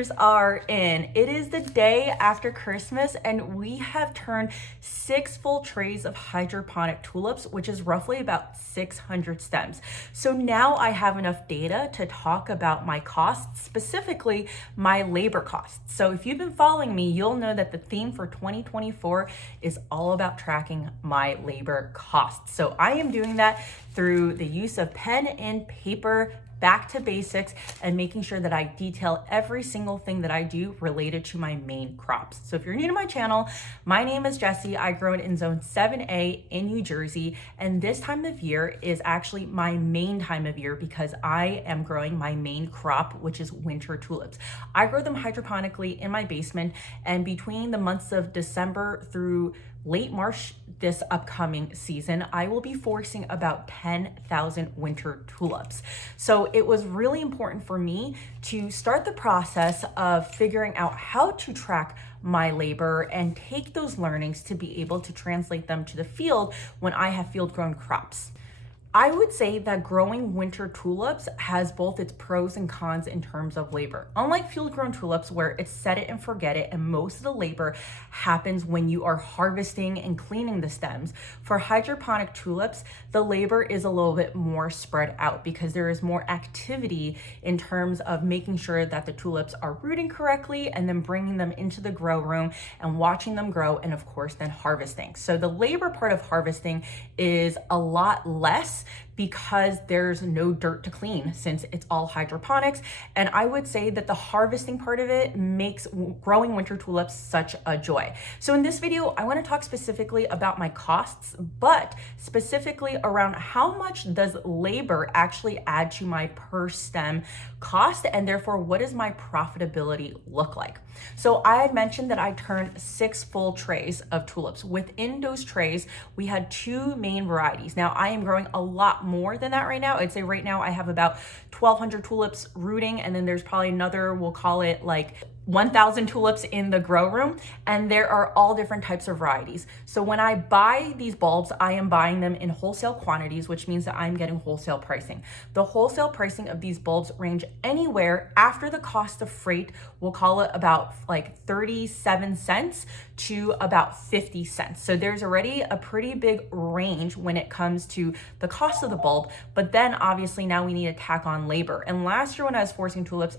colors are in. It is the day after Christmas and we have turned 6 full trays of hydroponic tulips, which is roughly about 600 stems. So now I have enough data to talk about my costs, specifically my labor costs. So if you've been following me, you'll know that the theme for 2024 is all about tracking my labor costs. So I am doing that through the use of pen and paper, back to basics, and making sure that I detail every single thing that I do related to my main crops. So if you're new to my channel, my name is Jessie. I grow it in zone 7A in New Jersey. And this time of year is actually my main time of year because I am growing my main crop, which is winter tulips. I grow them hydroponically in my basement, and between the months of December through late March this upcoming season, I will be forcing about 10,000 winter tulips. So it was really important for me to start the process of figuring out how to track my labor and take those learnings to be able to translate them to the field when I have field grown crops. I would say that growing winter tulips has both its pros and cons in terms of labor. Unlike field-grown tulips where it's set it and forget it and most of the labor happens when you are harvesting and cleaning the stems, for hydroponic tulips, the labor is a little bit more spread out because there is more activity in terms of making sure that the tulips are rooting correctly and then bringing them into the grow room and watching them grow, and of course then harvesting. So the labor part of harvesting is a lot less because there's no dirt to clean since it's all hydroponics. And I would say that the harvesting part of it makes growing winter tulips such a joy. So in this video, I want to talk specifically about my costs, but specifically around how much does labor actually add to my per stem cost, and therefore what does my profitability look like? So I had mentioned that I turned 6 full trays of tulips. Within those trays, we had 2 main varieties. Now I am growing a lot more than that right now. I'd say right now I have about 1,200 tulips rooting, and then there's probably another, we'll call it like 1,000 tulips in the grow room, and there are all different types of varieties. So when I buy these bulbs, I am buying them in wholesale quantities, which means that I'm getting wholesale pricing. The wholesale pricing of these bulbs range anywhere after the cost of freight, we'll call it about like 37 cents to about 50 cents. So there's already a pretty big range when it comes to the cost of the bulb, but then obviously now we need to tack on labor. And last year when I was forcing tulips,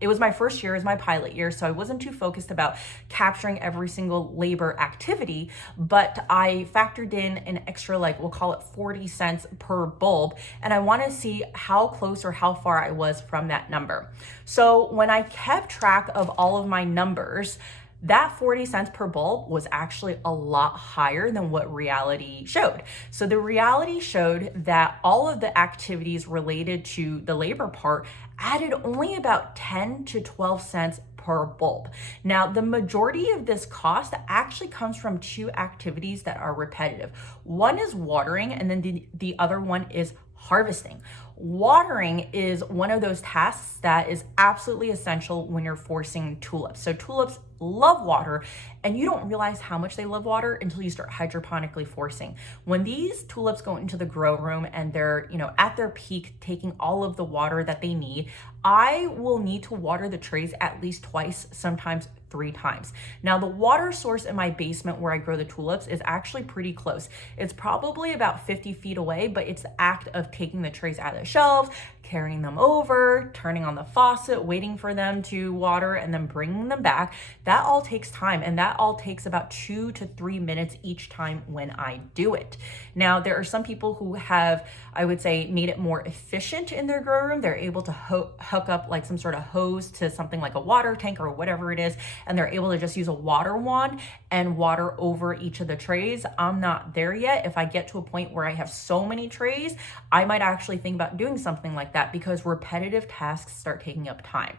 it was my first year, it was my pilot year, so I wasn't too focused about capturing every single labor activity, but I factored in an extra, like we'll call it 40 cents per bulb, and I want to see how close or how far I was from that number. So when I kept track of all of my numbers, that 40 cents per bulb was actually a lot higher than what reality showed. So the reality showed that all of the activities related to the labor part added only about 10 to 12 cents per bulb. Now, the majority of this cost actually comes from 2 activities that are repetitive. One is watering, and then the other one is harvesting. Watering is one of those tasks that is absolutely essential when you're forcing tulips. So tulips love water, and you don't realize how much they love water until you start hydroponically forcing. When these tulips go into the grow room and they're, at their peak, taking all of the water that they need, I will need to water the trays at least twice, sometimes 3 times. Now, the water source in my basement where I grow the tulips is actually pretty close. It's probably about 50 feet away, but it's the act of taking the trays out of the shelves, carrying them over, turning on the faucet, waiting for them to water, and then bringing them back. That all takes time, and that all takes about 2 to 3 minutes each time when I do it. Now, there are some people who have, I would say, made it more efficient in their grow room. They're able to hook up like some sort of hose to something like a water tank or whatever it is, and they're able to just use a water wand and water over each of the trays. I'm not there yet. If I get to a point where I have so many trays, I might actually think about doing something like that because repetitive tasks start taking up time.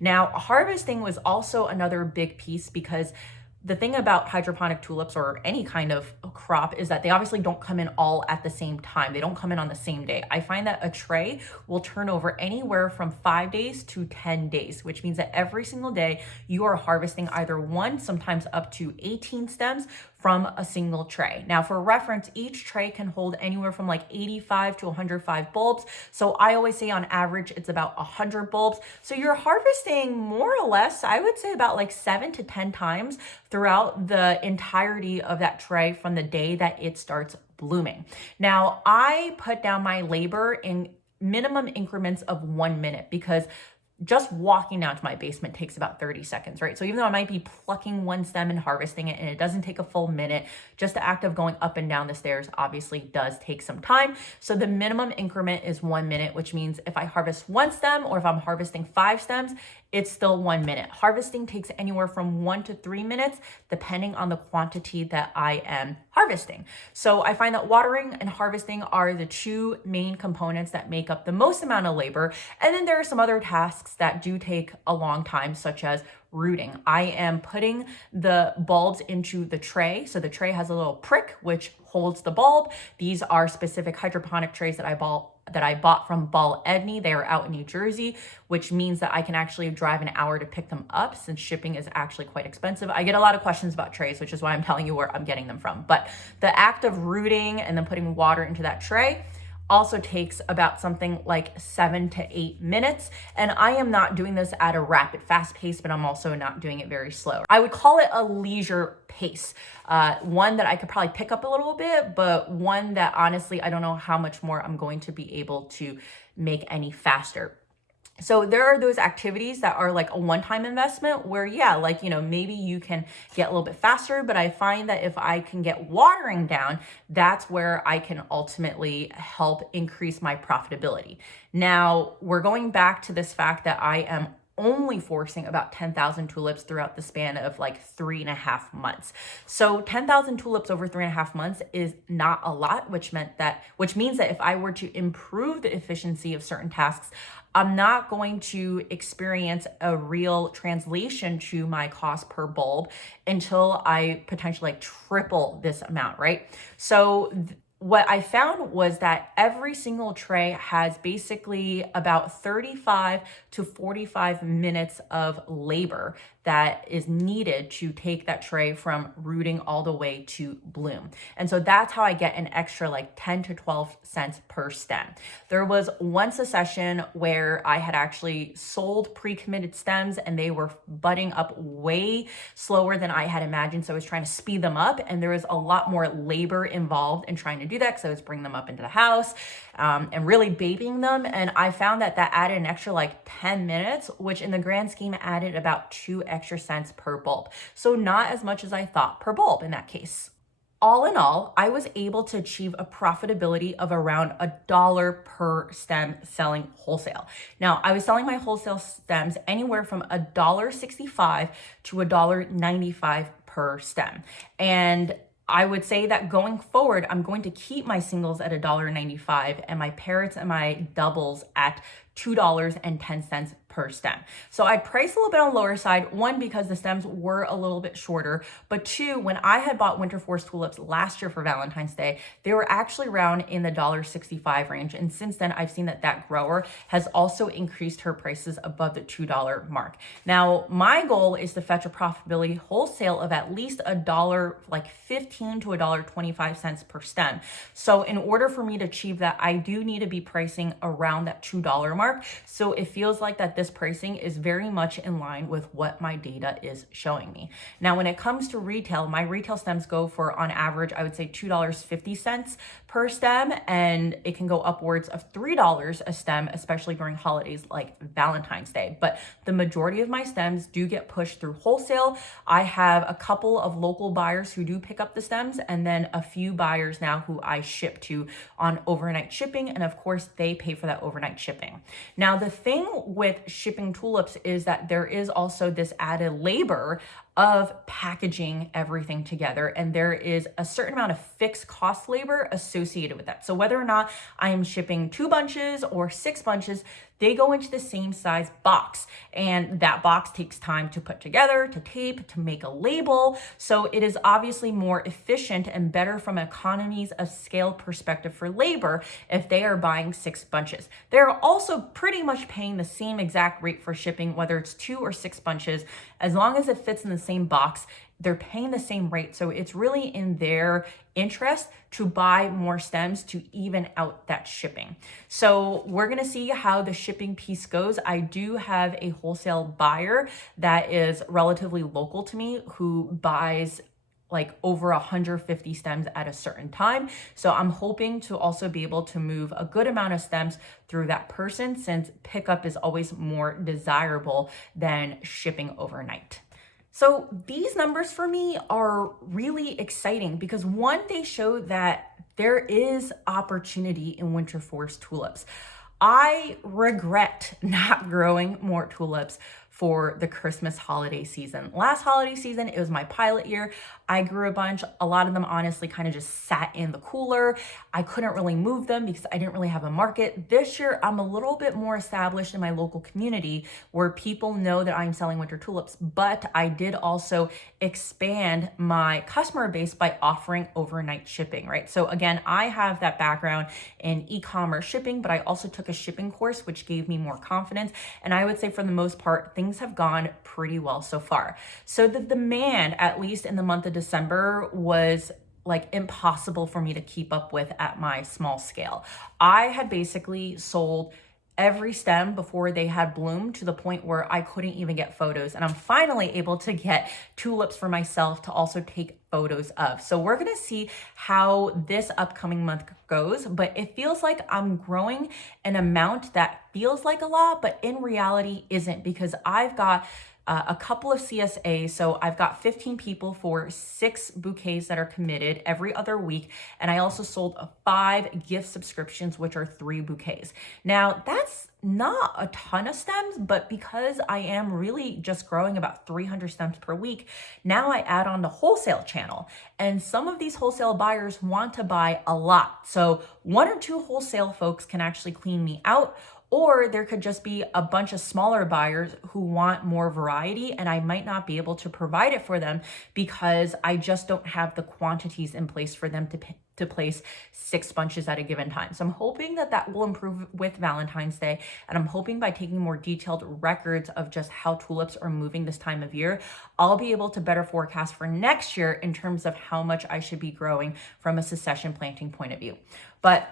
Now, harvesting was also another big piece because the thing about hydroponic tulips or any kind of crop is that they obviously don't come in all at the same time. They don't come in on the same day. I find that a tray will turn over anywhere from 5 days to 10 days, which means that every single day you are harvesting either 1, sometimes up to 18 stems from a single tray. Now for reference, each tray can hold anywhere from like 85 to 105 bulbs. So I always say on average, it's about 100 bulbs. So you're harvesting more or less, I would say about like 7 to 10 times throughout the entirety of that tray from the day that it starts blooming. Now I put down my labor in minimum increments of 1 minute because just walking down to my basement takes about 30 seconds, right? So even though I might be plucking one stem and harvesting it and it doesn't take a full minute, just the act of going up and down the stairs obviously does take some time. So the minimum increment is 1 minute, which means if I harvest one stem or if I'm harvesting 5 stems, it's still 1 minute. Harvesting takes anywhere from 1 to 3 minutes, depending on the quantity that I am harvesting. So I find that watering and harvesting are the two main components that make up the most amount of labor. And then there are some other tasks that do take a long time, such as rooting. I am putting the bulbs into the tray. So the tray has a little prick, which holds the bulb. These are specific hydroponic trays that I bought from b.a.r.e. They are out in New Jersey, which means that I can actually drive an hour to pick them up since shipping is actually quite expensive. I get a lot of questions about trays, which is why I'm telling you where I'm getting them from. But the act of rooting and then putting water into that tray also takes about something like 7 to 8 minutes. And I am not doing this at a rapid, fast pace, but I'm also not doing it very slow. I would call it a leisure pace. One that I could probably pick up a little bit, but one that honestly, I don't know how much more I'm going to be able to make any faster. So there are those activities that are like a one-time investment where, yeah, like, maybe you can get a little bit faster, but I find that if I can get watering down, that's where I can ultimately help increase my profitability. Now, we're going back to this fact that I am only forcing about 10,000 tulips throughout the span of like 3.5 months. So 10,000 tulips over 3.5 months is not a lot, which means that if I were to improve the efficiency of certain tasks, I'm not going to experience a real translation to my cost per bulb until I potentially like triple this amount, right? So what I found was that every single tray has basically about 35 to 45 minutes of labor that is needed to take that tray from rooting all the way to bloom. And so that's how I get an extra like 10 to 12 cents per stem. There was once a session where I had actually sold pre-committed stems and they were budding up way slower than I had imagined. So I was trying to speed them up and there was a lot more labor involved in trying to do that because I was bringing them up into the house and really babying them. And I found that added an extra like 10 minutes, which in the grand scheme added about 2 extra cents per bulb. So not as much as I thought per bulb in that case. All in all, I was able to achieve a profitability of around $1 per stem selling wholesale. Now, I was selling my wholesale stems anywhere from $1.65 to $1.95 per stem. And I would say that going forward, I'm going to keep my singles at $1.95 and my parrots and my doubles at $2.10 per stem. So I priced a little bit on the lower side, one, because the stems were a little bit shorter, but two, when I had bought winter forest tulips last year for Valentine's Day, they were actually around in the $1.65 range. And since then, I've seen that grower has also increased her prices above the $2 mark. Now, my goal is to fetch a profitability wholesale of at least $1.15 to $1.25 per stem. So in order for me to achieve that, I do need to be pricing around that $2 mark. So it feels like that this pricing is very much in line with what my data is showing me. Now, when it comes to retail, my retail stems go for, on average, I would say $2.50 per stem, and it can go upwards of $3 a stem, especially during holidays like Valentine's Day. But the majority of my stems do get pushed through wholesale. I have a couple of local buyers who do pick up the stems, and then a few buyers now who I ship to on overnight shipping, and of course, they pay for that overnight shipping. Now, the thing with shipping tulips is that there is also this added labor of packaging everything together, and there is a certain amount of fixed cost labor associated with that. So whether or not I am shipping 2 bunches or 6 bunches, they go into the same size box, and that box takes time to put together, to tape, to make a label. So it is obviously more efficient and better from economies of scale perspective for labor if they are buying 6 bunches. They're also pretty much paying the same exact rate for shipping, whether it's 2 or 6 bunches, as long as it fits in the same box. they're paying the same rate. So it's really in their interest to buy more stems to even out that shipping. So we're gonna see how the shipping piece goes. I do have a wholesale buyer that is relatively local to me who buys like over 150 stems at a certain time. So I'm hoping to also be able to move a good amount of stems through that person, since pickup is always more desirable than shipping overnight. So these numbers for me are really exciting because one, they show that there is opportunity in winter forest tulips. I regret not growing more tulips for the Christmas holiday season. Last holiday season, it was my pilot year. I grew a bunch. A lot of them honestly kind of just sat in the cooler. I couldn't really move them because I didn't really have a market. This year, I'm a little bit more established in my local community where people know that I'm selling winter tulips, but I did also expand my customer base by offering overnight shipping, right? So again, I have that background in e-commerce shipping, but I also took a shipping course, which gave me more confidence. And I would say for the most part, things have gone pretty well so far. So the demand, at least in the month of December, was like impossible for me to keep up with at my small scale. I had basically sold every stem before they had bloomed to the point where I couldn't even get photos. And I'm finally able to get tulips for myself to also take photos of. So we're gonna see how this upcoming month goes, but it feels like I'm growing an amount that feels like a lot, but in reality isn't, because I've got a couple of CSAs. So I've got 15 people for 6 bouquets that are committed every other week. And I also sold 5 gift subscriptions, which are 3 bouquets. Now that's not a ton of stems, but because I am really just growing about 300 stems per week, now I add on the wholesale channel. And some of these wholesale buyers want to buy a lot. So 1 or 2 wholesale folks can actually clean me out. Or there could just be a bunch of smaller buyers who want more variety, and I might not be able to provide it for them because I just don't have the quantities in place for them to place 6 bunches at a given time. So I'm hoping that that will improve with Valentine's Day, and I'm hoping by taking more detailed records of just how tulips are moving this time of year, I'll be able to better forecast for next year in terms of how much I should be growing from a succession planting point of view. But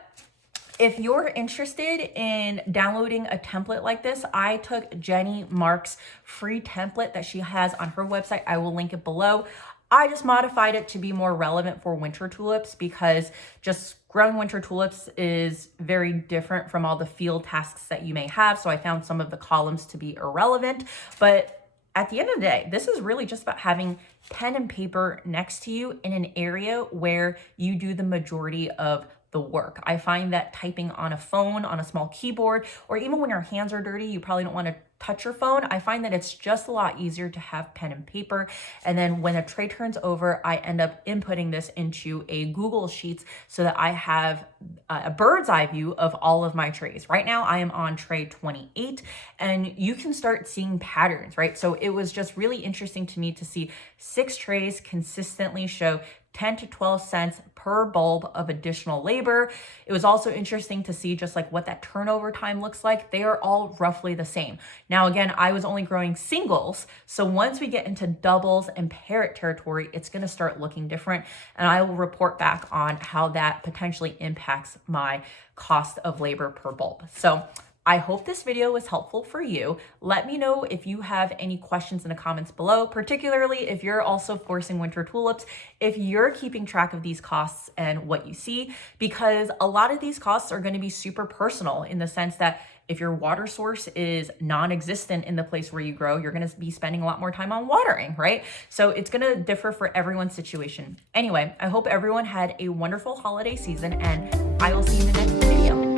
if you're interested in downloading a template like this, I took Jenny Mark's free template that she has on her website. I will link it below. I just modified it to be more relevant for winter tulips because just growing winter tulips is very different from all the field tasks that you may have. So I found some of the columns to be irrelevant, but at the end of the day, this is really just about having pen and paper next to you in an area where you do the majority of the work. I find that typing on a phone, on a small keyboard, or even when your hands are dirty, you probably don't want to touch your phone. I find that it's just a lot easier to have pen and paper. And then when a tray turns over, I end up inputting this into a Google Sheets so that I have a bird's eye view of all of my trays. Right now I am on tray 28 and you can start seeing patterns, right? So it was just really interesting to me to see 6 trays consistently show 10 to 12 cents per bulb of additional labor. It was also interesting to see just like what that turnover time looks like. They are all roughly the same. Now, again, I was only growing singles. So once we get into doubles and parrot territory, it's gonna start looking different. And I will report back on how that potentially impacts my cost of labor per bulb. So I hope this video was helpful for you. Let me know if you have any questions in the comments below, particularly if you're also forcing winter tulips, if you're keeping track of these costs and what you see, because a lot of these costs are going to be super personal in the sense that if your water source is non-existent in the place where you grow, you're going to be spending a lot more time on watering, right? So it's going to differ for everyone's situation. Anyway, I hope everyone had a wonderful holiday season and I will see you in the next video.